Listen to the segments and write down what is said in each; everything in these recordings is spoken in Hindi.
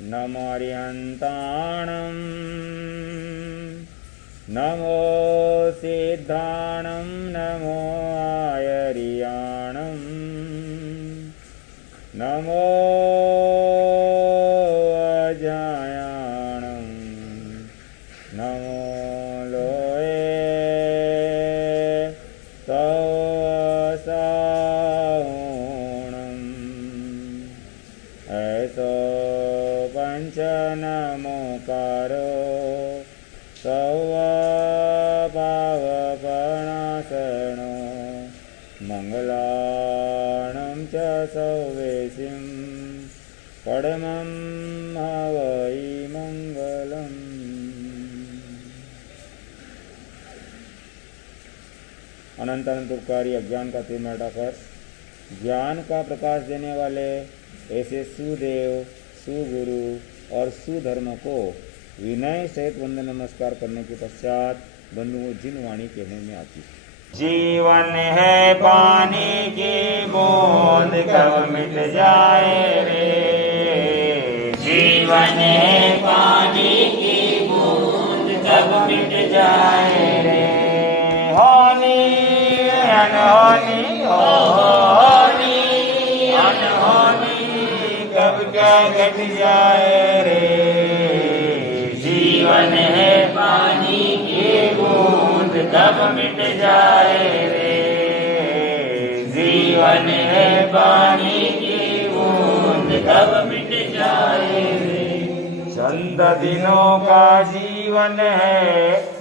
नमो अरिहन्ताणं नमो सिद्धाणं नमो आयर्याणं नमो अजायाणं नमो लोये सौसाहुणं ऐसो पंचनमोकारो सौभावपणासनो मंगलाणं च सौवेशिं परमं हवै मंगलम्। अनंत अनंत उपकारी अज्ञान का त्रिमंडाकर ज्ञान का प्रकाश देने वाले ऐसे सुदेव सुगुरु और सुधर्म को विनय सहित वंदन नमस्कार करने के पश्चात बंधुओं जिन वाणी कहने में आती है। जीवन है पानी की बूंद कब मिट जाए रे, जीवन है पानी की बूंद कब मिट जाए रे, होनी अनहोनी होनी अनहोनी कब क्या घट जाए रे, जीवन है पानी की बूंद कब मिट जाए रे, जीवन है पानी की बूंद कब मिट जाए रे। चंद दिनों का जीवन है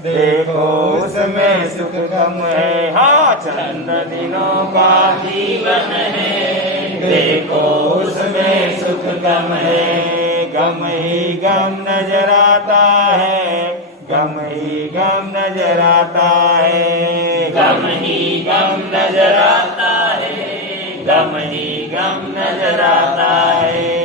देखो उसमें सुख कम है, हाँ चंद दिनों का जीवन है देखो उसमें सुख कम है, गम ही गम नजर आता है, गम ही गम नजर आता है, गम ही गम नजर आता है, गम ही गम नजर आता है।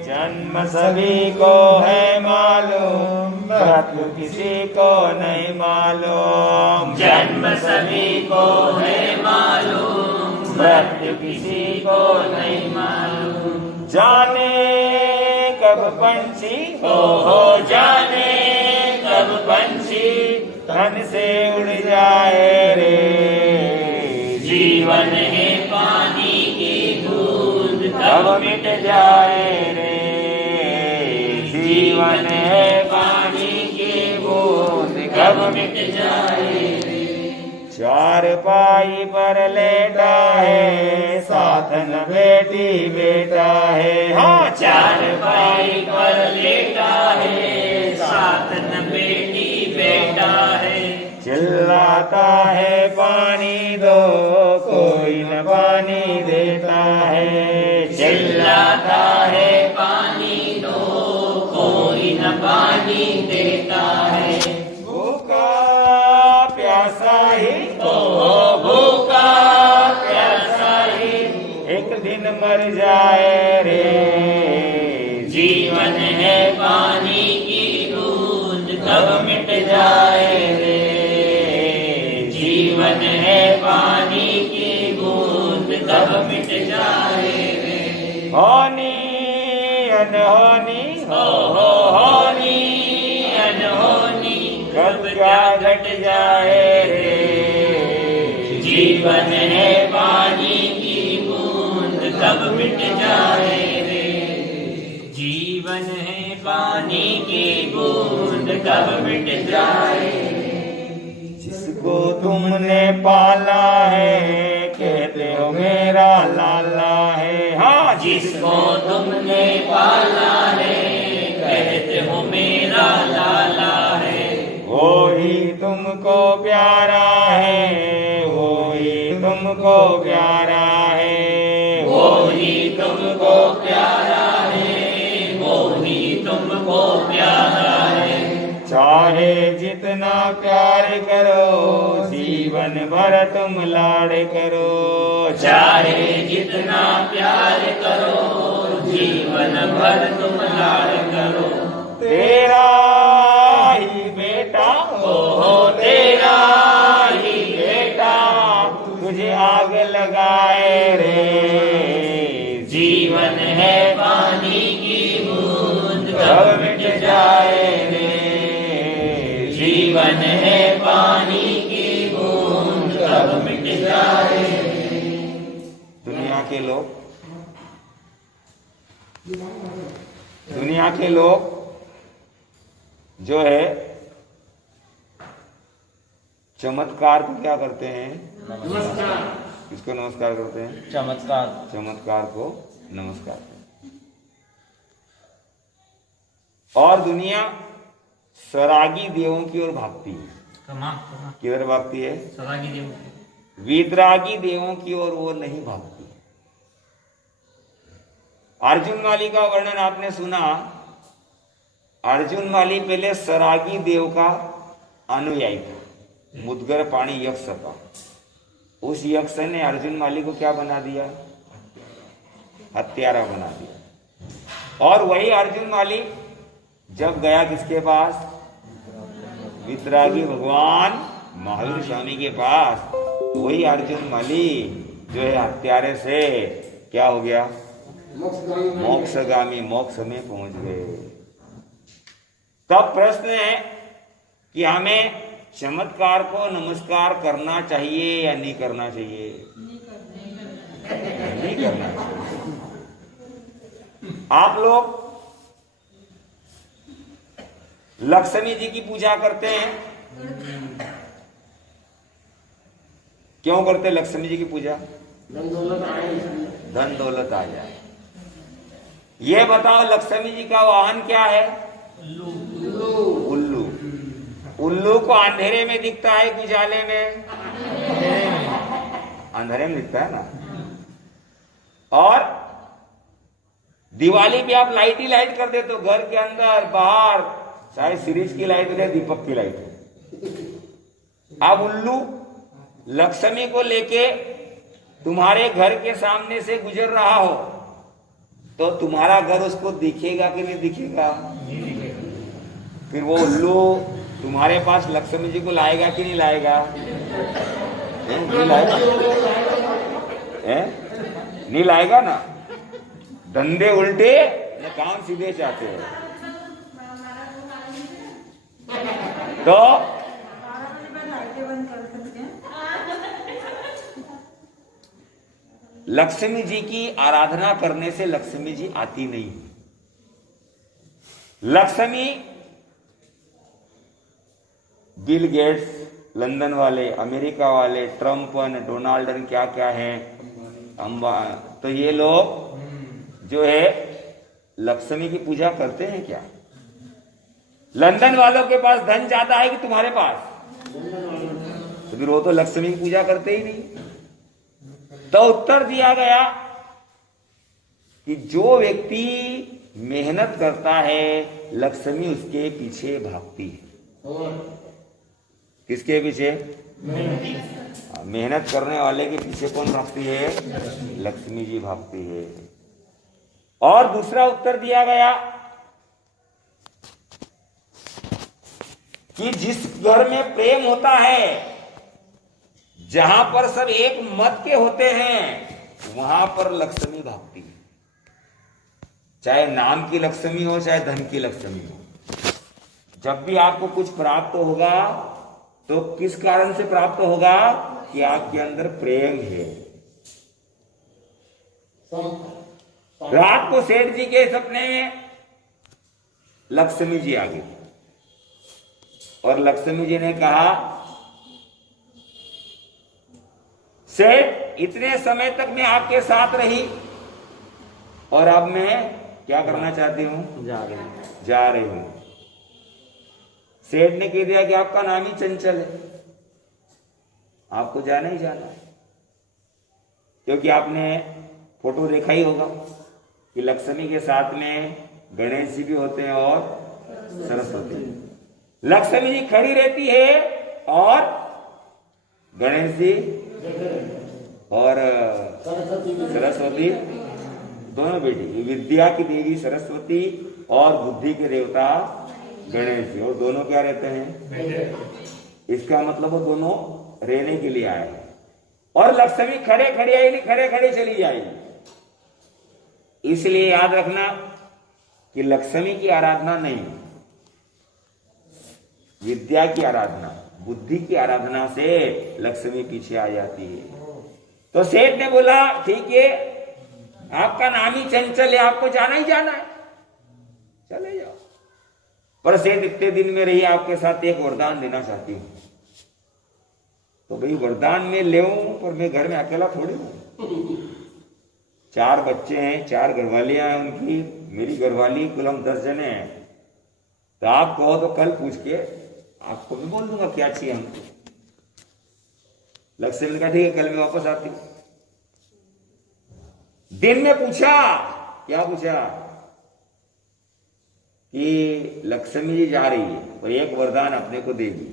जन्म सभी को है मालूम मृत्यु किसी को नहीं मालूम, जन्म सभी को है मालूम मृत्यु किसी को नहीं मालूम। जाने कब पंछी हो जाने कब पंछी तन से उड़ जाए रे, जीवन है पानी की बूंद कब मिट जाए रे, जीवन है पानी की बूंद कब मिट जाए रे। चारपाई पर लेटा है साथ न बेटी बेटा है, हाँ चारपाई पर लेटा है साथ न बेटी बेटा है। चिल्लाता है पानी दो कोई न पानी देता है, चिल्लाता है पानी दो कोई न पानी देता है। भूखा प्यासा ही भूखा प्यासा ही एक दिन मर जाए रे, जीवन है पानी की बूंद कब मिट जाए रे, जीवन है पानी की बूंद कब मिट जाए रे। होनी अनहोनी होनी अनहोनी कब क्या घट जाए रे, जीवन है पानी की बूंद कब मिट जाए रे, जीवन है पानी की बूंद कब मिट जाए रे। जिसको तुमने पाला है कहते हो मेरा लाला है, हाँ जिसको तुमने पाला है कहते हो मेरा लाला है, वो ही तुमको प्यारा है, वो ही तुमको प्यारा है, वो ही तुमको प्यारा है, वो ही तुमको प्यारा है। चाहे जितना प्यार करो जीवन भर तुम लाड करो, चाहे जितना प्यार करो जीवन भर तुम लाड करो। तेरा ही बेटा हो तेरा ही बेटा तुझे आग लगाए रे, जीवन है पानी की बूंद जीवन है पानी की बूंद कब मिट जाएगी। दुनिया के लोग जो है चमत्कार को क्या करते हैं? नमस्कार। किसको नमस्कार करते हैं? चमत्कार को नमस्कार करते हैं। और दुनिया सरागी देवों की ओर भागती है। किधर भागती है? सरागी देवों की। वितरागी देवों की ओर वो नहीं भागती। अर्जुन माली का वर्णन आपने सुना। अर्जुन माली पहले सरागी देव का अनुयायी था, मुदगर पाणी यक्ष का। उस यक्ष ने अर्जुन माली को क्या बना दिया? हत्यारा बना दिया। और वही अर्जुन माली जब गया किसके पास? वितरागी भगवान महावीर स्वामी के पास, वही अर्जुन माली जो है हत्यारे से क्या हो गया? मोक्षगामी, मोक्ष में पहुंच गए। तब प्रश्न है कि हमें चमत्कार को नमस्कार करना चाहिए या नहीं करना चाहिए? नहीं करना चाहिए। आप लोग लक्ष्मी जी की पूजा करते हैं। क्यों करते लक्ष्मी जी की पूजा? धन दौलत आ जाए। ये बताओ लक्ष्मी जी का वाहन क्या है? उल्लू। उल्लू को अंधेरे में दिखता है कि उजाले में? अंधेरे में दिखता है ना। और दिवाली पे आप लाइट ही लाइट कर देते हो, घर के अंदर बाहर, चाहे सीरीज की लाइट हो, दीपक की लाइट हो। अब उल्लू लक्ष्मी को लेके तुम्हारे घर के सामने से गुजर रहा हो तो तुम्हारा घर उसको दिखेगा कि नहीं दिखेगा? फिर वो उल्लू तुम्हारे पास लक्ष्मी जी को लाएगा कि नहीं लाएगा? नहीं लाएगा। नहीं लाएगा ना। धंधे उल्टे या काम सीधे चाहते हो। तो लक्ष्मी जी की आराधना करने से लक्ष्मी जी आती नहीं। लक्ष्मी बिल गेट्स, लंदन वाले, अमेरिका वाले, ट्रम्प, डोनाल्ड, क्या क्या है, तो ये लोग जो है लक्ष्मी की पूजा करते हैं क्या? लंदन वालों के पास धन ज्यादा है कि तुम्हारे पास? तो फिर वो तो लक्ष्मी की पूजा करते ही नहीं। तो उत्तर दिया गया कि जो व्यक्ति मेहनत करता है लक्ष्मी उसके पीछे भागती है। किसके पीछे? मेहनत करने वाले के पीछे कौन भागती है? लक्ष्मी जी भागती है। और दूसरा उत्तर दिया गया कि जिस घर में प्रेम होता है, जहां पर सब एक मत के होते हैं, वहां पर लक्ष्मी भागती है। चाहे नाम की लक्ष्मी हो, चाहे धन की लक्ष्मी हो। जब भी आपको कुछ प्राप्त होगा तो किस कारण से प्राप्त होगा? कि आपके अंदर प्रेम है। रात को सेठ जी के सपने में लक्ष्मी जी आ गई और लक्ष्मी जी ने कहा, सेठ इतने समय तक मैं आपके साथ रही और अब मैं क्या करना चाहती हूं? जा रही हूं। सेठ ने कह दिया कि आपका नाम ही चंचल है, आपको जाना ही जाना है। क्योंकि आपने फोटो देखा ही होगा कि लक्ष्मी के साथ में गणेश जी भी होते हैं और सरस्वती। लक्ष्मी जी खड़ी रहती है और गणेश जी और सरस्वती दोनों बेटी, विद्या की देवी सरस्वती और बुद्धि के देवता गणेश जी, और दोनों क्या रहते हैं? इसका मतलब वो दोनों रहने के लिए आए हैं। और लक्ष्मी खड़े खड़े आएगी, खड़े खड़े चली जाएगी। इसलिए याद रखना कि लक्ष्मी की आराधना नहीं, विद्या की आराधना, बुद्धि की आराधना से लक्ष्मी पीछे आ जाती है। तो सेठ ने बोला ठीक है, आपका नाम ही चंचल है, आपको जाना ही जाना है, चले जाओ। पर सेठ इतने दिन में रही, आपके साथ एक वरदान देना चाहती हूँ। तो भाई वरदान में ले, पर मैं घर में अकेला थोड़ी हूँ, 4 बच्चे हैं, 4 घरवालियां हैं उनकी, मेरी घरवाली, कुल हम 10 जने हैं। तो आप कहो तो कल पूछ के आपको भी बोल दूंगा क्या चाहिए हमको। लक्ष्मी ने कहा ठीक है, कल मैं वापस आती हूँ। दिन में पूछा, क्या पूछा कि लक्ष्मी जी जा रही है और एक वरदान अपने को देगी।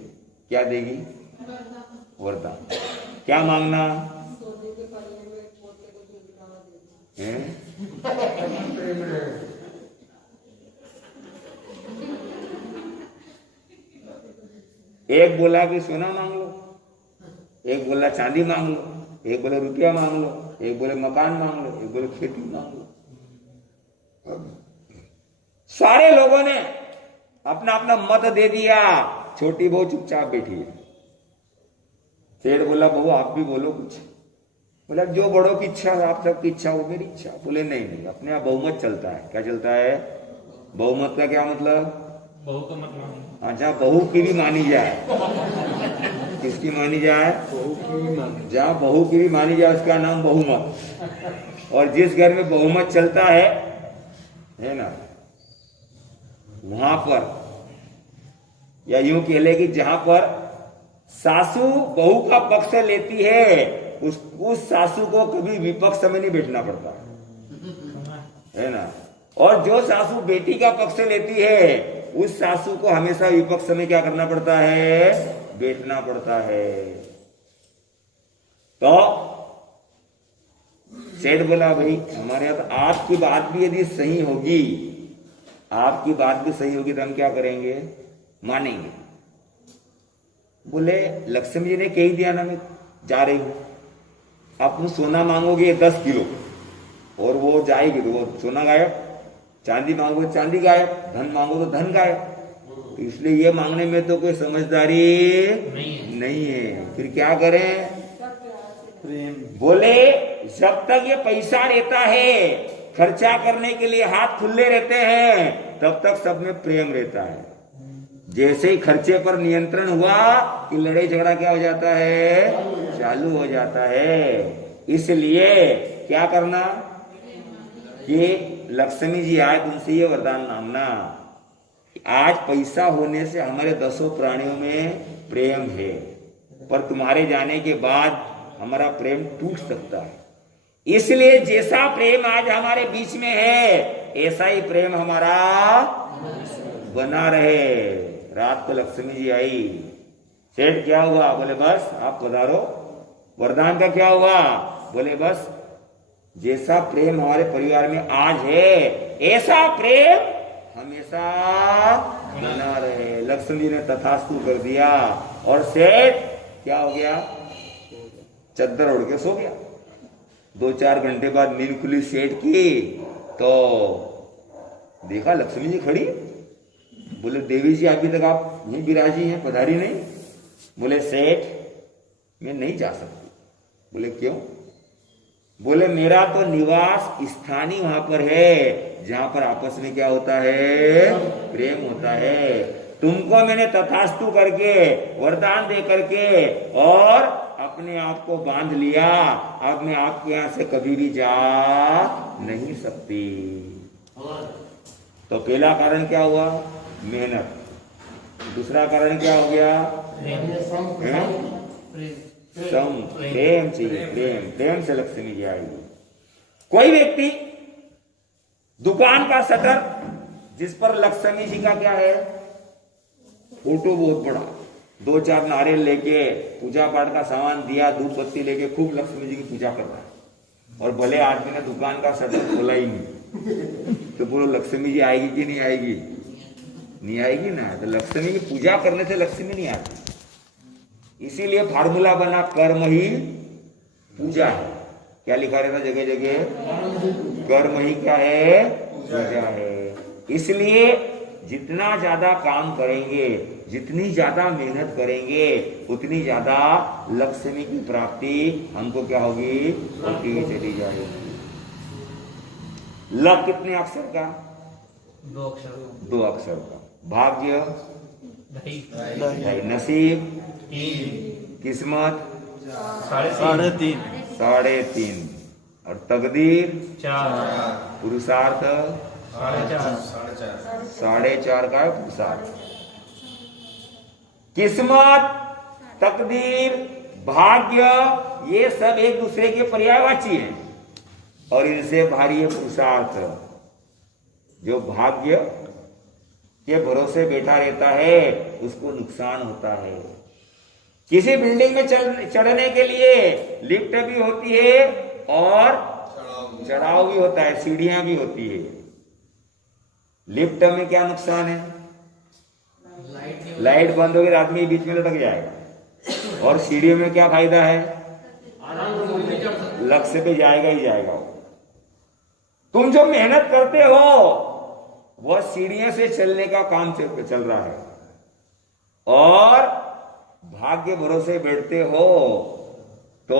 क्या देगी? वरदान। क्या मांगना है? एक बोला कि सोना मांग लो, एक बोला चांदी मांग लो, एक बोले रुपया मांग लो, एक बोले मकान मांग लो, एक बोले खेती मांग लो। सारे लोगों ने अपना अपना मत दे दिया। छोटी बहू चुपचाप बैठी है। सेठ बोला बहू आप भी बोलो कुछ। बोला जो बड़ों की इच्छा, आप सबकी इच्छा वो मेरी इच्छा। बोले नहीं नहीं, अपने यहाँ बहुमत चलता है। क्या चलता है? बहुमत का क्या मतलब? बहू का मत मानो। अच्छा, बहू की भी मानी जाए। किसकी मानी जाए? जहाँ बहू की भी मानी जाए उसका नाम बहुमत। और जिस घर में बहुमत चलता है ना, वहां पर, या यूं कह ले कि जहां पर सासू बहू का पक्ष लेती है, उस सासू को कभी विपक्ष में नहीं बैठना पड़ता है ना। और जो सासू बेटी का पक्ष लेती है, उस सासू को हमेशा विपक्ष में क्या करना पड़ता है? बैठना पड़ता है। तो सेठ बोला भाई हमारे यहाँ तो आपकी बात भी यदि सही होगी, आपकी बात भी सही होगी तो हम क्या करेंगे? मानेंगे। बोले लक्ष्मी जी ने कह दिया ना मैं जा रही हूं, आप तुम सोना मांगोगे 10 किलो और वो जाएगी तो वो सोना गायब, चांदी मांगोगे चांदी गायब, धन मांगो तो धन गायब। तो इसलिए ये मांगने में तो कोई समझदारी नहीं है। फिर क्या करें? बोले जब तक ये पैसा रहता है, खर्चा करने के लिए हाथ खुले रहते हैं, तब तक सब में प्रेम रहता है। जैसे ही खर्चे पर नियंत्रण हुआ कि लड़ाई झगड़ा क्या हो जाता है? चालू हो जाता है। इसलिए क्या करना कि लक्ष्मी जी आए तुमसे ये वरदान मांगना, आज पैसा होने से हमारे 10 प्राणियों में प्रेम है, पर तुम्हारे जाने के बाद हमारा प्रेम टूट सकता है। इसलिए जैसा प्रेम आज हमारे बीच में है, ऐसा ही प्रेम हमारा बना रहे। रात को लक्ष्मी जी आई। सेठ क्या हुआ? बोले बस आप पधारो। वरदान का क्या हुआ? बोले बस जैसा प्रेम हमारे परिवार में आज है, ऐसा प्रेम हमेशा बना रहे। लक्ष्मी जी ने तथास्तु कर दिया और सेठ क्या हो गया? चद्दर ओढ़ के सो गया। 2-4 घंटे बाद नींद खुली सेठ की, तो देखा लक्ष्मी जी खड़ी। बोले देवी जी अभी तक आप नहीं विराजी हैं, पधारी नहीं। बोले सेठ मैं नहीं जा सकती। बोले क्यों? बोले मेरा तो निवास स्थान ही वहां पर है जहां पर आपस में क्या होता है? प्रेम होता है। तुमको मैंने तथास्तु करके वरदान दे करके और अपने आप को बांध लिया, अब मैं आपके यहां से कभी भी जा नहीं सकती। तो पहला कारण क्या हुआ? मेहनत। दूसरा कारण क्या हो गया? प्रेम चाहिए। प्रेम से लक्ष्मी जी आएगी। कोई व्यक्ति दुकान का शटर जिस पर लक्ष्मी जी का क्या है? फोटो बहुत बड़ा, 2-4 नारियल लेके पूजा पाठ का सामान दिया, धूप बत्ती लेके खूब लक्ष्मी जी की पूजा कर रहा है। और भले आदमी ने दुकान का शटर खोला ही नहीं, तो बोलो लक्ष्मी जी आएगी कि नहीं आएगी? नहीं आएगी ना। तो लक्ष्मी की पूजा करने से लक्ष्मी नहीं आती। इसीलिए फार्मूला बना कर्म ही पूजा है। क्या लिखा रहता जगह जगह? कर्म ही क्या है? पूजा है। इसलिए जितना ज्यादा काम करेंगे, जितनी ज्यादा मेहनत करेंगे, उतनी ज्यादा लक्ष्य में की प्राप्ति हमको क्या होगी, होती ही चली जाएगी। लक कितने अक्षर का? 2 अक्षर। 2 अक्षर का। भाग्य ढाई। नसीब 3। किस्मत 3.5। 3.5 और तकदीर 4। पुरुषार्थ 4.5। 4.5 का है पुरुषार्थ। किस्मत, तकदीर, भाग्य ये सब एक दूसरे के पर्यायवाची हैं और इनसे भारी है पुरुषार्थ। जो भाग्य के भरोसे बैठा रहता है उसको नुकसान होता है। किसी बिल्डिंग में चढ़ने के लिए लिफ्ट भी होती है और चढ़ाव भी होता है, सीढ़ियां भी होती है। लिफ्ट में क्या नुकसान है? लाइट बंद होगी, आदमी बीच में लटक जाएगा। और सीढ़ियों में क्या फायदा है? लक्ष्य पे जाएगा ही जाएगा। तुम जो मेहनत करते हो वह सीढ़ियों से चलने का काम चल रहा है और भाग्य भरोसे बैठते हो तो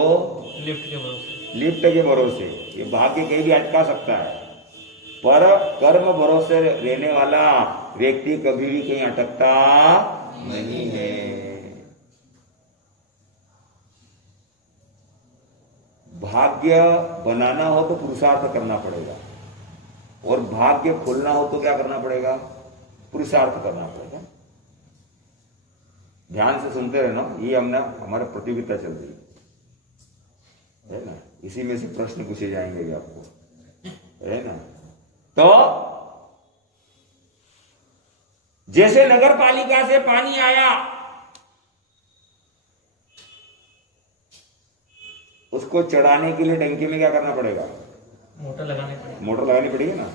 लिफ्ट के भरोसे ये भाग्य कहीं भी अटका सकता है, पर कर्म भरोसे रहने वाला व्यक्ति कभी भी कहीं अटकता नहीं है। भाग्य बनाना हो तो पुरुषार्थ करना पड़ेगा और भाग्य खोलना हो तो क्या करना पड़ेगा? पुरुषार्थ करना पड़ेगा। ध्यान से सुनते रहना, ये हमारा प्रतियोगिता चल रही है ना, इसी में से प्रश्न पूछे जाएंगे भी आपको, है ना। तो जैसे नगर पालिका से पानी आया, उसको चढ़ाने के लिए टंकी में क्या करना पड़ेगा? मोटर लगानी पड़ेगी ना।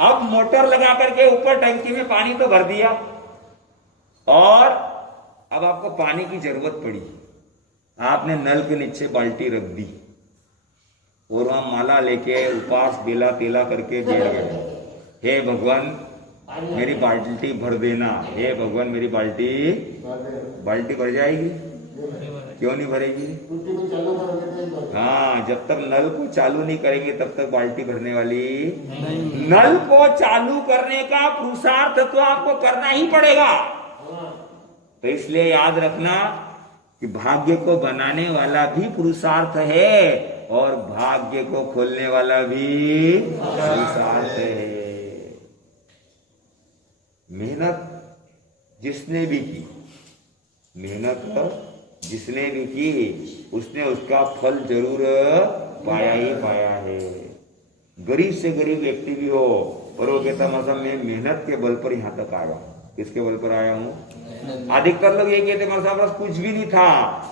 अब मोटर लगा करके ऊपर टंकी में पानी तो भर दिया और अब आपको पानी की जरूरत पड़ी, आपने नल के नीचे बाल्टी रख दी और वहां माला लेके उपास बेला तेला करके बैठ गए, हे भगवान मेरी बाल्टी भर देना, हे भगवान मेरी बाल्टी भर जाएगी? क्यों नहीं भरेगी? हाँ, जब तक नल को चालू नहीं करेंगे तब तक बाल्टी भरने वाली नहीं। नल को चालू करने का पुरुषार्थ तो आपको करना ही पड़ेगा। तो इसलिए याद रखना कि भाग्य को बनाने वाला भी पुरुषार्थ है और भाग्य को खोलने वाला भी पुरुषार्थ है। मेहनत जिसने भी की, उसने उसका फल जरूर पाया ही पाया है। गरीब से गरीब व्यक्ति भी हो और वो कहता मतलब मैं मेहनत के बल पर यहाँ तक आया हूँ। किसके बल पर आया हूँ? अधिकतर लोग ये कहते हमारे पास कुछ भी नहीं था,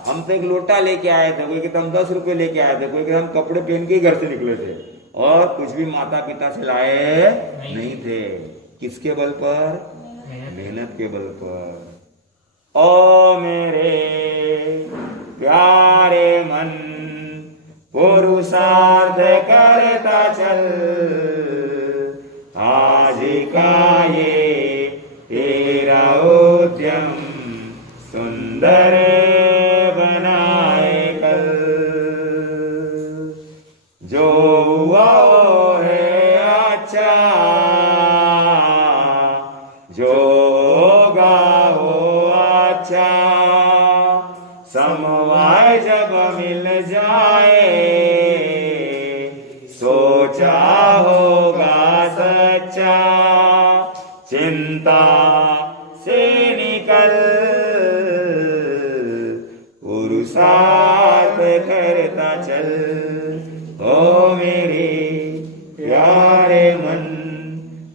हम तो एक लोटा लेके आए थे, कोई कहता हम 10 रुपए लेके आए थे, कोई कहता हम कपड़े पहन के ही घर से निकले थे और कुछ भी माता पिता से लाए नहीं थे। किसके बल पर? मेहनत के बल पर। ओ मेरे प्यारे मन, पुरुषार्थ करता चल, आज का ये तेरा उद्यम सुंदर बनाए कल। जो हुआ वो है अच्छा, जो होगा वो अच्छा, समवाय जब मिल जाए सोचा होगा सच्चा, चिंता से निकल पुरुषार्थ करता चल। ओ मेरे प्यारे मन,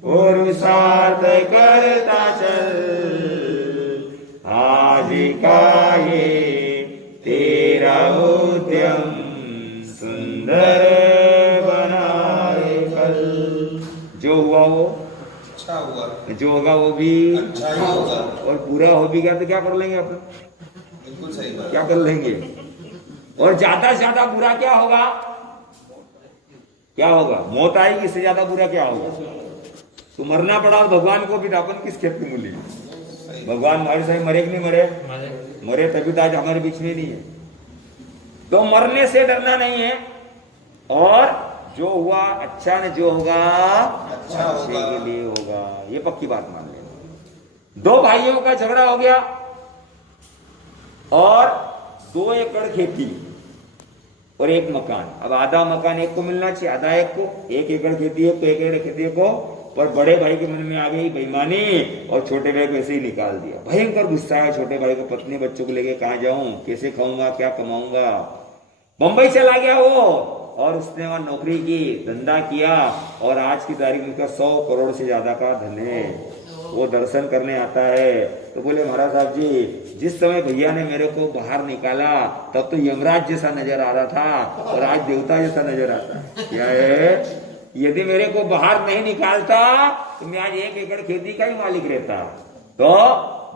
पुरुषार्थ करता चल, आज का ये तेरा उद्यम सुंदर बनाए कल। जो हुआ वो अच्छा हुआ, जो होगा वो भी अच्छा ही होगा, और पूरा हो भी गया तो क्या कर लेंगे अपन? बिल्कुल सही बात, क्या कर लेंगे? और ज्यादा से ज्यादा बुरा क्या होगा? क्या होगा? मौत आएगी। इससे ज्यादा बुरा क्या होगा? तो मरना पड़ा और भगवान को भी, तो अपन किस खेत की मूली? भगवान हमारे साथ मरे कि नहीं मरे? मरे तभी तो आज हमारे बीच में नहीं है। तो मरने से डरना नहीं है, और जो हुआ अच्छा ने जो होगा अच्छा अच्छे होगा। के लिए होगा, ये पक्की बात मान लेना। दो भाइयों का झगड़ा हो गया और 2 एकड़ खेती और 1 मकान। अब आधा मकान एक को मिलना चाहिए, आधा एक को। 1 एकड़ खेती है तो 1 एकड़ खेती को, पर बड़े भाई के मन में आ गई बेईमानी और छोटे भाई को ऐसे ही निकाल दिया। भयंकर गुस्सा है छोटे भाई को, पत्नी बच्चों को लेके कहाँ जाऊं, कैसे खाऊंगा, क्या कमाऊंगा। बंबई चला गया वो, और उसने वहां नौकरी की, धंधा किया, और आज की तारीख में उसका 100 करोड़ से ज्यादा का धन है। वो दर्शन करने आता है तो बोले महाराज साहब जी, जिस समय भैया ने मेरे को बाहर निकाला तब तो यमराज जैसा नजर आ रहा था, और आज देवता जैसा नजर आता है। क्या है? यदि मेरे को बाहर नहीं निकालता तो मैं आज 1 एकड़ खेती का ही मालिक रहता। तो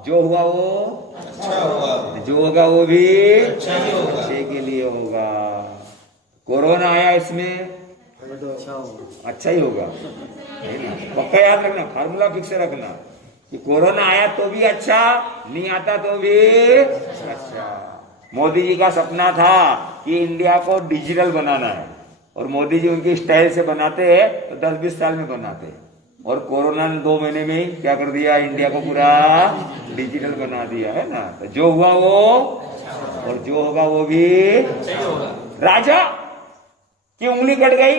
जो हुआ वो अच्छा होगा, जो होगा वो भी अच्छा ही होगा। अच्छे के लिए होगा। कोरोना आया, इसमें अच्छा ही होगा, है ना? पक्का याद रखना, फार्मूला फिक्स रखना कि कोरोना आया तो भी अच्छा, नहीं आता तो भी अच्छा। मोदी जी का सपना था कि इंडिया को डिजिटल बनाना है, और मोदी जी उनकी स्टाइल से बनाते हैं तो 10-20 साल में बनाते हैं, और कोरोना ने 2 महीने में ही क्या कर दिया, इंडिया को पूरा डिजिटल बना दिया, है ना? तो जो हुआ वो और जो होगा वो भी अच्छा ही होगा। राजा की उंगली कट गई,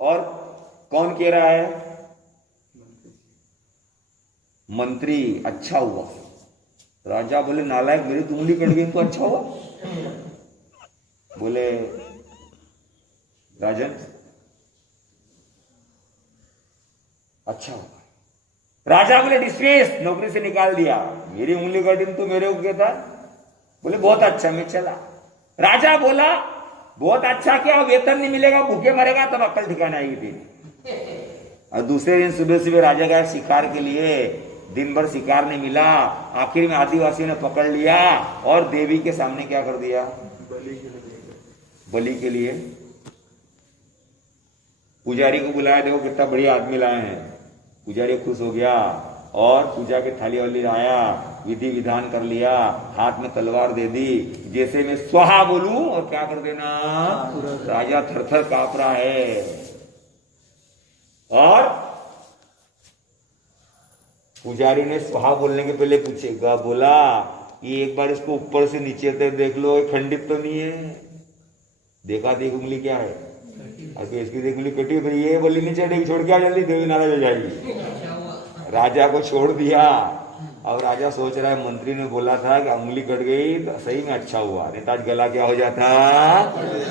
और कौन कह रहा है? मंत्री, अच्छा हुआ। राजा बोले नालायक, मेरी तो उंगली कट गई तो अच्छा हुआ? बोले राजन अच्छा होगा। राजा बोले डिस्मिस, नौकरी से निकाल दिया। मेरी उंगली कटी तो मेरे को कहता? बोले बहुत अच्छा, मैं चला। राजा बोला बहुत अच्छा क्या, वेतन नहीं मिलेगा, भूखे मरेगा, तब अक्ल ठिकाना आएगी तेरी। और दूसरे दिन सुबह सुबह राजा गया शिकार के लिए, दिन भर शिकार नहीं मिला, आखिर में आदिवासी ने पकड़ लिया और देवी के सामने क्या कर दिया, बलि के लिए। पुजारी को बुलाया, देखो कितना बढ़िया आदमी लाए हैं। पुजारी खुश हो गया और पूजा की थाली वाली लाया, विधि विधान कर लिया, हाथ में तलवार दे दी, जैसे मैं स्वाहा बोलूं और क्या कर देना, राजा थर-थर कांप रहा है। और पुजारी ने स्वाहा बोलने के पहले पूछेगा, बोला ये एक बार इसको ऊपर से नीचे तक देख लो, ये खंडित तो नहीं है? देखा, देख उंगली क्या है, अभी इसकी देख उंगली कटी, फिर ये बलि नहीं चढ़ेगी, छोड़ के आ जल्दी, देवी नाराज हो जाएगी। राजा को छोड़ दिया। अब राजा सोच रहा है मंत्री ने बोला था कि उंगली कट गई तो सही में अच्छा हुआ, नहीं तो आज गला क्या हो जाता,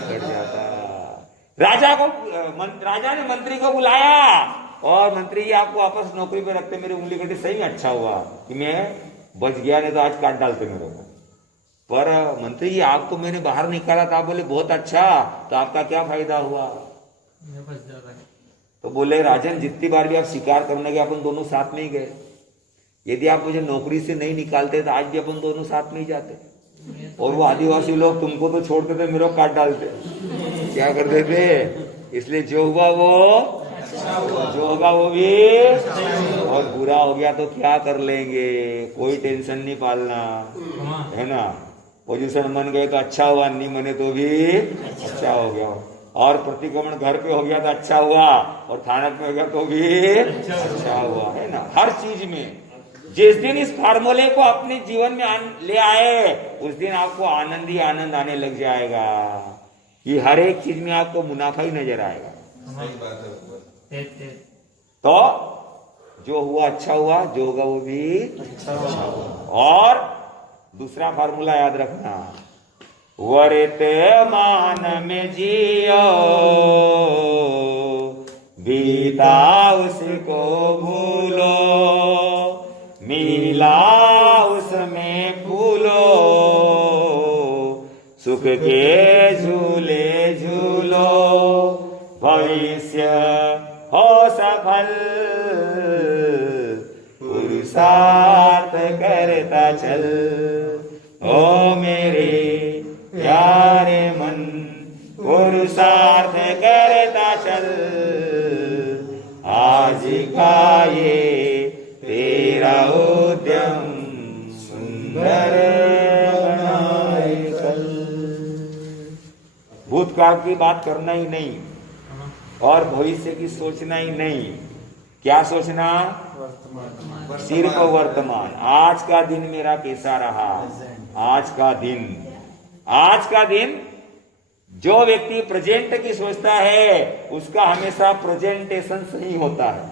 कट जाता। राजा ने मंत्री को बुलाया और मंत्री जी आपको वापस नौकरी पे रखते, मेरी उंगली कटी, सही में अच्छा हुआ कि मैं बच गया, नहीं तो आज काट डालते मेरे को। पर मंत्री जी आपको मैंने बाहर निकाला था, बोले बहुत अच्छा, तो आपका क्या फायदा हुआ? तो बोले राजन, जितनी बार भी आप शिकार करने गए अपन दोनों साथ में ही गए, यदि आप मुझे नौकरी से नहीं निकालते तो आज भी अपन दोनों साथ में ही जाते, और वो आदिवासी लोग तुमको तो छोड़ते थे, मेरे को काट डालते, क्या करते थे। इसलिए जो हुआ वो जो होगा वो भी, और बुरा हो गया तो क्या कर लेंगे, कोई टेंशन नहीं पालना, है ना? पोजीशन मन गए तो अच्छा हुआ, नहीं मने तो भी अच्छा हो गया, और प्रतिक्रमण घर पे हो गया तो अच्छा हुआ, और थानक में हो गया तो भी अच्छा हुआ, है ना? हर चीज में जिस दिन इस फार्मूले को अपने जीवन में ले आए, उस दिन आपको आनंद ही आनंद आने लग जाएगा। ये हर एक चीज में आपको मुनाफा ही नजर आएगा। सही बात है। तो जो हुआ अच्छा हुआ, जो होगा वो भी अच्छा हुआ। और दूसरा फार्मूला याद रखना, वर्तमान में जियो, बीता उसको भूलो, मिला उसमें फूलो, सुख के झूले झूलो, भविष्य हो सफल, पुरुषार्थ करता चल। ओ मेरे प्यारे मन, पुरुषार्थ करता चल, आज का जाए, तेरा उद्यम सुंदर बनाए कल। भूतकाल की बात करना ही नहीं और भविष्य की सोचना ही नहीं। क्या सोचना? सिर्फ वर्तमान। आज का दिन मेरा कैसा रहा, आज का दिन। जो व्यक्ति प्रेजेंट की सोचता है उसका हमेशा प्रेजेंटेशन सही होता है,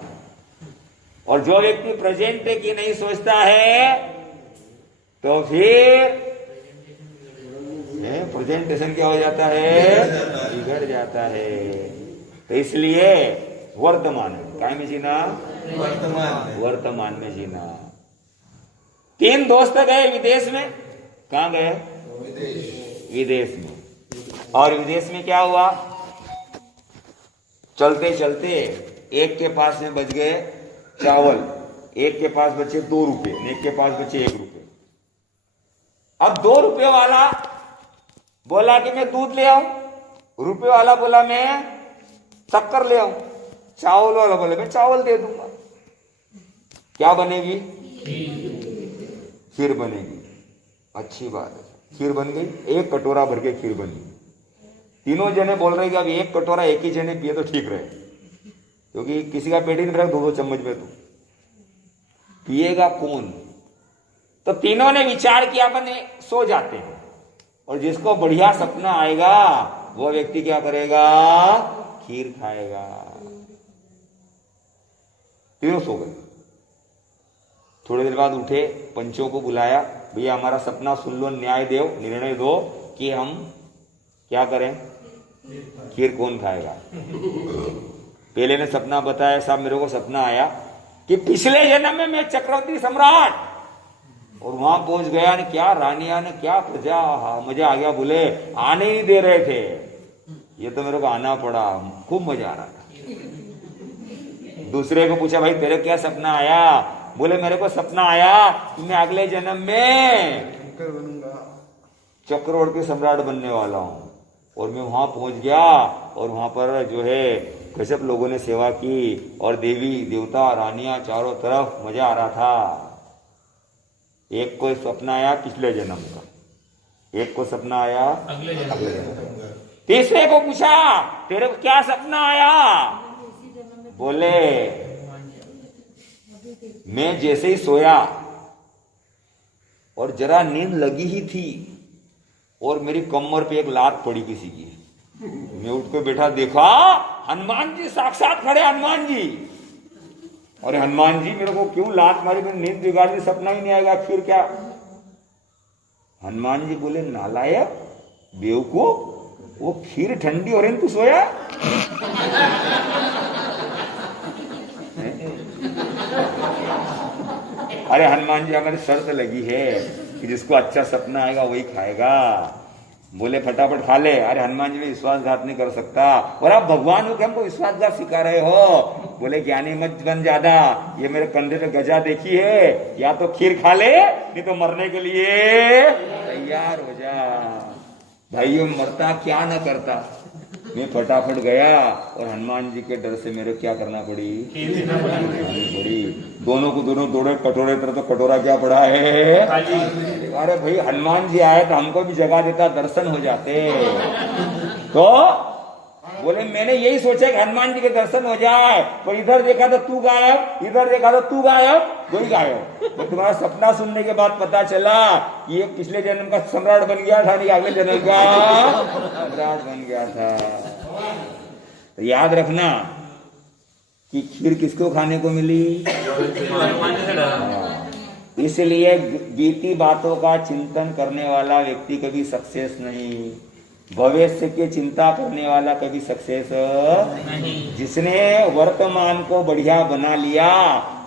और जो व्यक्ति प्रेजेंट की नहीं सोचता है तो फिर प्रेजेंटेशन क्या हो जाता है? बिगड़ जाता है। तो इसलिए वर्तमान में जीना, वर्तमान में जीना। 3 दोस्त गए विदेश में। कहां गए? विदेश में। और विदेश में क्या हुआ? चलते चलते एक के पास में बच गए चावल, एक के पास बचे 2 रुपए, एक के पास बचे 1 रुपए। अब 2 रुपए वाला बोला कि मैं दूध ले आऊं, रुपए वाला बोला मैं शक्कर ले आऊं, चावल वाला बोले मैं चावल दे दूंगा। क्या बनेगी? खीर बनेगी। अच्छी बात है, खीर बन गई। 1 कटोरा भर के खीर बनी। तीनों जने बोल रहे कि अब 1 कटोरा एक ही जने पिए तो ठीक रहे, क्योंकि किसी का पेट ही नहीं भरा 2-2 चम्मच में तो पिएगा कौन? तो तीनों ने विचार किया अपन सो जाते हैं, और जिसको बढ़िया सपना आएगा वो व्यक्ति क्या करेगा? खीर खाएगा। तीनों सो गए। थोड़ी देर बाद उठे, पंचों को बुलाया, भैया हमारा सपना सुन लो, न्याय दो, निर्णय दो कि हम क्या करें, खीर कौन खाएगा। पहले ने सपना बताया, साहब मेरे को सपना आया कि पिछले जन्म में मैं चक्रवर्ती सम्राट, और वहां पहुंच गया, ने क्या रानिया ने क्या प्रजा, मजा आ गया। बोले आने ही दे रहे थे, ये तो मेरे को आना पड़ा, खूब मजा आ रहा था। दूसरे को पूछा, भाई तेरे क्या सपना आया? बोले मेरे को सपना आया कि मैं अगले जन्म में चक्रवर्ती सम्राट बनने वाला हूं, और मैं वहां पहुंच गया, और वहां पर जो है गजब लोगों ने सेवा की, और देवी देवता रानियां चारों तरफ, मजा आ रहा था। एक को सपना आया पिछले जन्म का, एक को सपना आया अगले जन्म। तीसरे को पूछा, तेरे को क्या सपना आया? बोले मैं जैसे ही सोया और जरा नींद लगी ही थी, और मेरी कमर पे एक लात पड़ी किसी की। मैं उठ के बैठा, देखा हनुमान जी साक्षात खड़े, हनुमान जी। अरे हनुमान जी मेरे को क्यों लात मारी? मैंने नींद बिगाड़ दी, सपना ही नहीं आएगा, फिर क्या? हनुमान जी बोले नालायक बेवकूफ, वो खीर ठंडी हो रही तू सोया। अरे हनुमान जी हमारी शर्त लगी है कि जिसको अच्छा सपना आएगा वही खाएगा। बोले फटाफट खा ले। अरे हनुमान जी में विश्वासघात नहीं कर सकता, और आप भगवान हो कि हमको विश्वासघात सिखा रहे हो। बोले ज्ञानी मत बन ज्यादा, ये मेरे कंधे पे गजा देखी है, या तो खीर खा ले नहीं तो मरने के लिए तैयार हो जा। भाइयों मरता क्या न करता। मैं फटाफट गया, और हनुमान जी के डर से मेरे क्या करना पड़ी? पड़ी। दोनों को दोनों दौड़े कटोरे तरह, तो कटोरा क्या पड़ा है? अरे भाई हनुमान जी आए तो हमको भी जगह देता, दर्शन हो जाते। तो बोले मैंने यही सोचा कि हनुमान जी के दर्शन हो जाए, पर इधर देखा तो तू गायब, इधर देखा तो तू गायब, कोई गायब। तो तुम्हारा सपना सुनने के बाद पता चला कि ये पिछले जन्म का सम्राट बन गया था, नहीं अगले जन्म का सम्राट बन गया था। तो याद रखना कि खीर किसको खाने को मिली? इसलिए बीती बातों का चिंतन करने वाला व्यक्ति कभी सक्सेस नहीं, भविष्य की चिंता करने वाला कभी सक्सेस नहीं। जिसने वर्तमान को बढ़िया बना लिया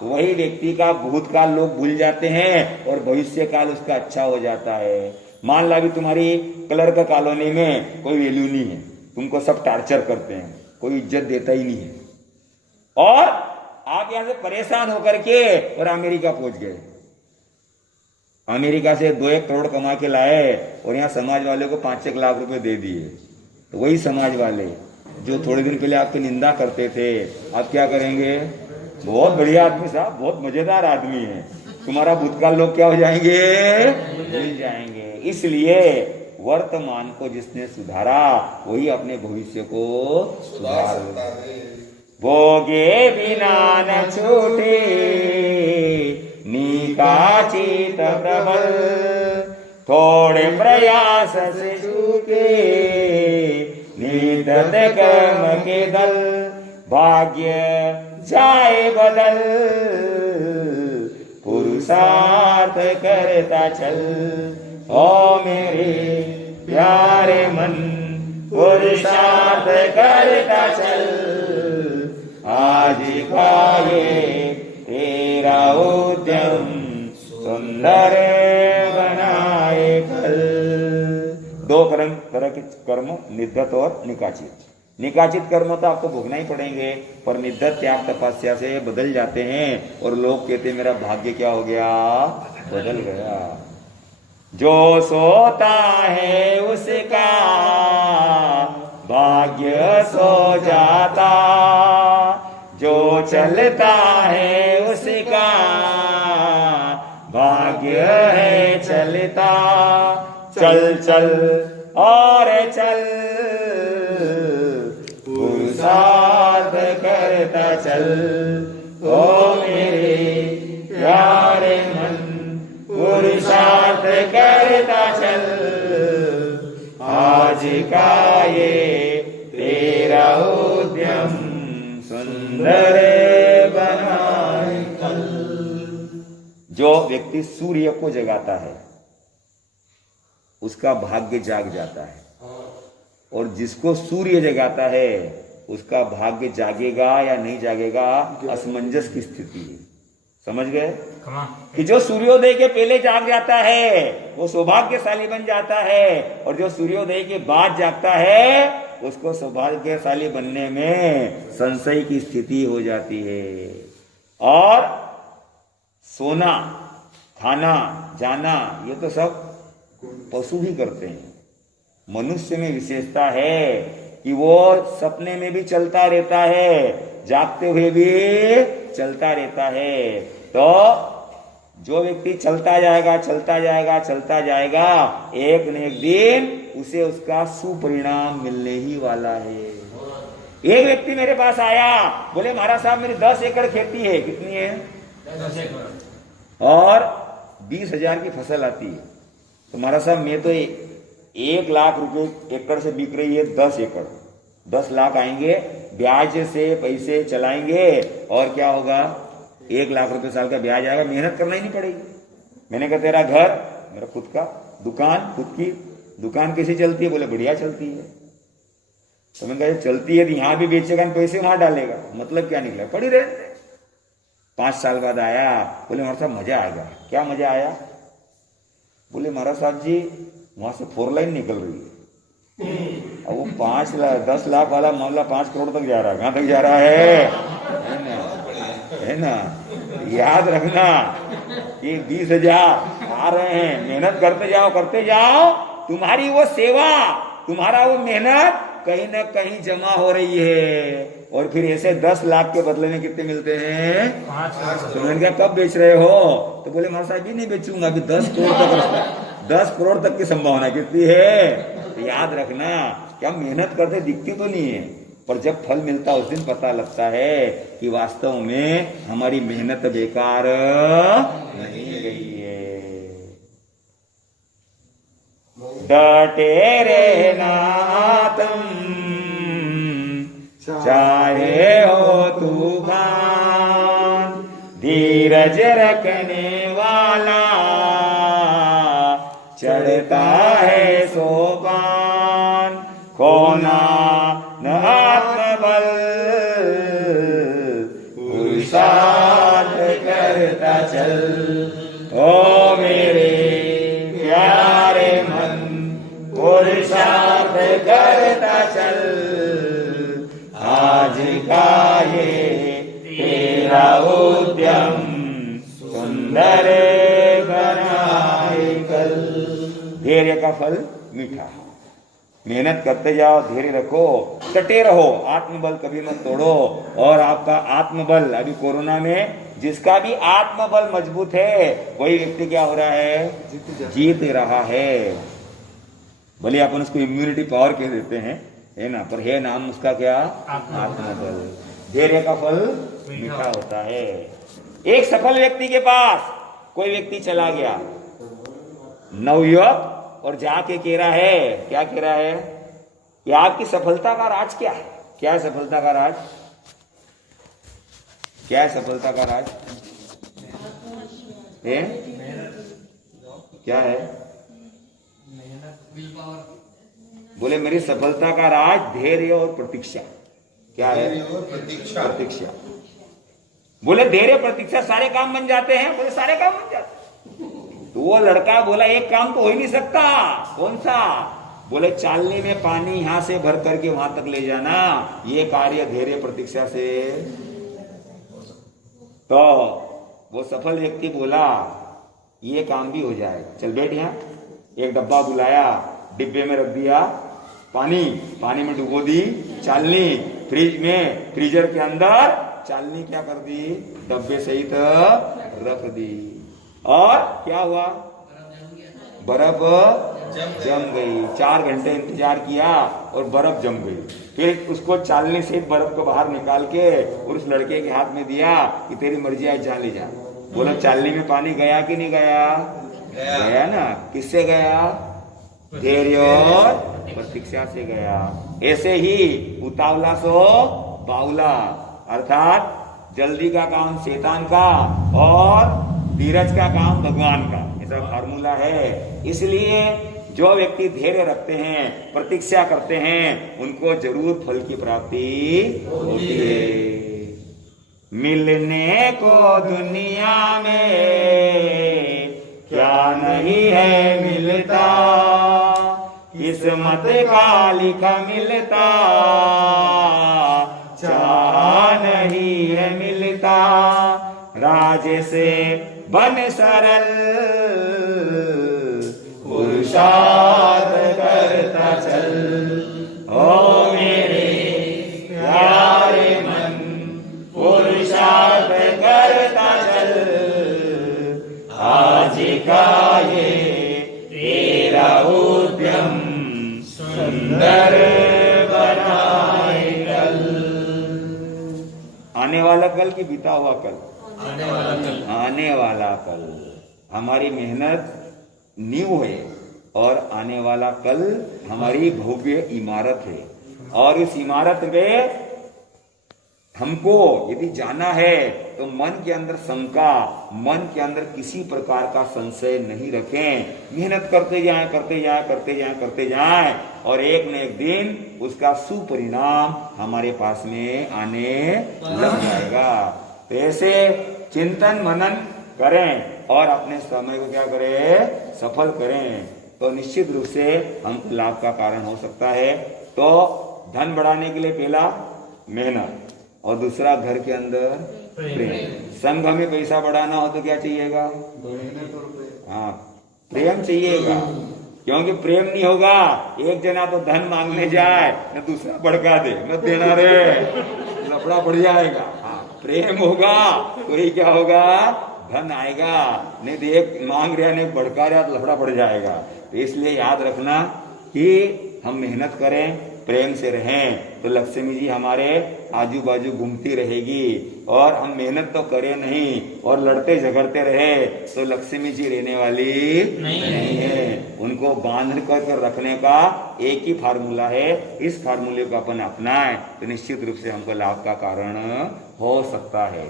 वही व्यक्ति का भूतकाल लोग भूल जाते हैं, और भविष्य काल उसका अच्छा हो जाता है। मान ला भी तुम्हारी क्लर्क कॉलोनी में कोई वैल्यू नहीं है, तुमको सब टार्चर करते हैं, कोई इज्जत देता ही नहीं है, और आप यहां से परेशान होकर के और अमेरिका पहुंच गए। अमेरिका से 2-1 करोड़ कमा के लाए, और यहाँ समाज वाले को 5-1 लाख रुपए दे दिए। तो वही समाज वाले जो थोड़े दिन पहले आपकी निंदा करते थे, आप क्या करेंगे? बहुत बढ़िया आदमी साहब, बहुत मजेदार आदमी है, तुम्हारा भूतकाल लोग क्या हो जाएंगे, भूल जाएंगे। इसलिए वर्तमान को जिसने सुधारा वही अपने भविष्य को सुधार सकता है। भोगे बिना न छूटे निकाचित प्रबल, थोड़े प्रयास से चूके निदत कर्म के दल, भाग्य जाए बदल पुरुषार्थ करता चल। ओ मेरे प्यारे मन पुरुषार्थ करता चल, आज का ये तेरा उद्यम सुंदर बनाए कल। दो तरह के कर्म, निद्धत और निकाचित। निकाचित कर्म तो आपको भोगना ही पड़ेंगे, पर निद्धत त्याग तपस्या से बदल जाते हैं और लोग कहते मेरा भाग्य क्या हो गया, बदल गया। जो सोता है उसका भाग्य सो जाता, जो चलता है उसका भाग्य है चलता। चल चल और चल पुरुषार्थ करता चल। ओ मेरे प्यारे मन पुरुषार्थ करता चल, आज का ये तेरा उद्यम सुंदर बनाए कल। जो व्यक्ति सूर्य को जगाता है उसका भाग्य जाग जाता है, और जिसको सूर्य जगाता है उसका भाग्य जागेगा या नहीं जागेगा, असमंजस की स्थिति है। समझ गए कि जो सूर्योदय के पहले जाग जाता है वो सौभाग्यशाली बन जाता है, और जो सूर्योदय के बाद जागता है उसको सौभाग्यशाली बनने में संशय की स्थिति हो जाती है। और सोना, खाना, जाना ये तो सब पशु भी करते हैं। मनुष्य में विशेषता है कि वो सपने में भी चलता रहता है, जागते हुए भी चलता रहता है। तो जो व्यक्ति चलता जाएगा चलता जाएगा चलता जाएगा, एक न एक दिन उसे उसका सुपरिणाम मिलने ही वाला है। एक व्यक्ति मेरे पास आया, बोले महाराज साहब मेरी 10 एकड़ खेती है। कितनी है? 10 एकड़। और 20,000 की फसल आती है। तो महाराज साहब मैं तो 1 लाख रुपए एकड़ से बिक रही है 10 एकड़, 10 लाख आएंगे, ब्याज से पैसे चलाएंगे और क्या होगा, 1 लाख रुपए साल का ब्याज आएगा, मेहनत करना ही नहीं पड़ेगी। मैंने कहा तेरा घर, मेरा खुद का दुकान, खुद की दुकान कैसे चलती है? बोले बढ़िया चलती है। तो मैंने कहा चलती है तो यहाँ भी बेचेगा, पैसे वहां डालेगा, मतलब क्या निकला, पड़ी रहने। 5 साल बाद आया, बोले महाराज साहब मजा आ गया। क्या मजा आया? बोले महाराज साहब जी वहां से 4 लाइन निकल रही है, अब वो 10 लाख वाला मामला 5 करोड़ तक जा रहा है। कहां तक जा रहा है ना? याद रखना कि 20,000 आ रहे हैं, मेहनत करते जाओ, तुम्हारी वो सेवा, तुम्हारा वो मेहनत कहीं ना कहीं जमा हो रही है। और फिर ऐसे 10 लाख के बदले में कितने मिलते हैं? 5। तो मैंने कहा कब बेच रहे हो? तो बोले महाराज साहब भी नहीं बेचूंगा, अभी 10 करोड़ तक की संभावना कितनी है। तो याद रखना क्या मेहनत करते दिखती तो नहीं है, पर जब फल मिलता उस दिन पता लगता है कि वास्तव में हमारी मेहनत बेकार नहीं गई है। डटे रहना तुम चाहे हो तूफान, धीरज रखने वाला चढ़ता है सोपान, खोना न आत्मबल पुरुषार्थ करता चल। ओ मेरे प्यारे मन पुरुषार्थ करता चल, आज का ये तेरा उद्यम सुंदर बनाए कल। धैर्य का फल मीठा, मेहनत करते जाओ, धैर्य रखो, डटे रहो, आत्मबल कभी मत तोड़ो। और आपका आत्मबल अभी कोरोना में जिसका भी आत्मबल मजबूत है वही व्यक्ति क्या हो रहा है, जीत रहा है। भले अपन उसको इम्यूनिटी पावर कह देते हैं, है ना, पर है नाम उसका क्या, आत्मबल। धैर्य का फल मीठा होता है। एक सफल व्यक्ति के पास कोई व्यक्ति चला गया, नवयुवक, और जाके कह रहा है, क्या कह रहा है कि आपकी सफलता का राज क्या है? क्या है सफलता का राज? क्या है सफलता का राज? है क्या है? बोले मेरी सफलता का राज धैर्य और प्रतीक्षा। क्या है? प्रतीक्षा। बोले धैर्य प्रतीक्षा सारे काम बन जाते हैं? बोले सारे काम बन जाते हैं। तो वो लड़का बोला एक काम तो हो ही नहीं सकता। कौन सा? बोले चालनी में पानी यहां से भर करके वहां तक ले जाना, ये कार्य धैर्य प्रतीक्षा से। तो वो सफल व्यक्ति बोला ये काम भी हो जाएगा, चल बैठ यहां। एक डब्बा बुलाया, डिब्बे में रख दिया पानी, पानी में डुबो दी चालनी, फ्रिज में, फ्रीजर के अंदर चालनी क्या कर दी, डब्बे सहित रख दी। और क्या हुआ, बर्फ जम गई। 4 घंटे इंतजार किया और बर्फ जम गई। फिर उसको चालनी से बर्फ को बाहर निकाल के और उस लड़के के हाथ में दिया कि तेरी मर्जी आज जा ले जा। बोला चालनी में पानी गया कि नहीं गया? गया ना। किससे गया? धैर्य और प्रतीक्षा से गया। ऐसे ही उतावला सो बावला, अर्थात जल्दी का काम शैतान का और धीरज का काम भगवान का, ऐसा फार्मूला है। इसलिए जो व्यक्ति धैर्य रखते हैं, प्रतीक्षा करते हैं, उनको जरूर फल की प्राप्ति होती है। मिलने को दुनिया में क्या नहीं है मिलता, किस्मत का लिखा मिलता, चाह नहीं है मिलता। राजे से बन सरल, पुरुषार्थ करता चल। ओ मेरे प्यारे मन, पुरुषार्थ करता चल। आज का ये तेरा उद्यम सुंदर बनाए कल। आने वाला कल की बीता हुआ कल? आने वाला कल। हमारी मेहनत नींव है और आने वाला कल हमारी भव्य इमारत है। और इस इमारत में हमको यदि जाना है तो मन के अंदर शंका, मन के अंदर किसी प्रकार का संशय नहीं रखें। मेहनत करते जाएं, करते जाएं, करते जाएं, करते जाएं, और एक न एक दिन उसका सुपरिणाम हमारे पास में आने लग जाएगा। तो ऐसे चिंतन मनन करें और अपने समय को क्या करें, सफल करें, तो निश्चित रूप से हमको लाभ का कारण हो सकता है। तो धन बढ़ाने के लिए पहला मेहनत, और दूसरा घर के अंदर प्रेम। संघ में पैसा बढ़ाना हो तो क्या चाहिएगा? हाँ, प्रेम चाहिएगा। क्योंकि प्रेम नहीं होगा, एक जना तो धन मांगने जाए न दूसरा भड़का दे, मत देना रे, लफड़ा बढ़ जाएगा। हाँ, प्रेम होगा तो ही क्या होगा, धन आएगा। नहीं तो एक मांग रहा नहीं भड़का रहा तो लफड़ा बढ़ जाएगा। तो इसलिए याद रखना कि हम मेहनत करें, प्रेम से रहें, तो लक्ष्मी जी हमारे आजू बाजू घूमती रहेगी। और हम मेहनत तो करें नहीं और लड़ते झगड़ते रहे तो लक्ष्मी जी रहने वाली नहीं है। उनको बांध कर रखने का एक ही फार्मूला है। इस फार्मूले को अपन अपनाएं तो निश्चित रूप से हमको लाभ का कारण हो सकता है।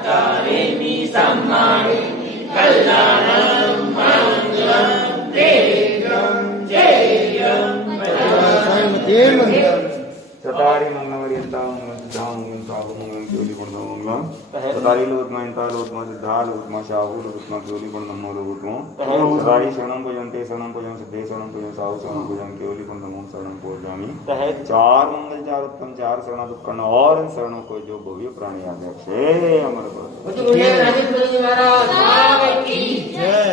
चत्तारिणी सम्मानि कल्याणं मङ्गलं तेजं जयं चतारी मंगलवरियंता मंगलधाम मंगलतापु मंगलम केवली गुणधम मंगलम चतारी लोकमा इंता लोकमा सिद्धा लोकमा शाहु लोकमा केवली गुणधम लोकमा चतारी शरणं भजन्ते शरणं भजन सिद्धे शरणं भजन साहु शरणं भजन केवली गुणधम शरणं भजामि चार मंगल चार उत्तम चार शरण दुक्कन और इन शरणों को जो भव्य प्राणी अध्यक्ष है अमर राजेंद्र जी महाराज की जय।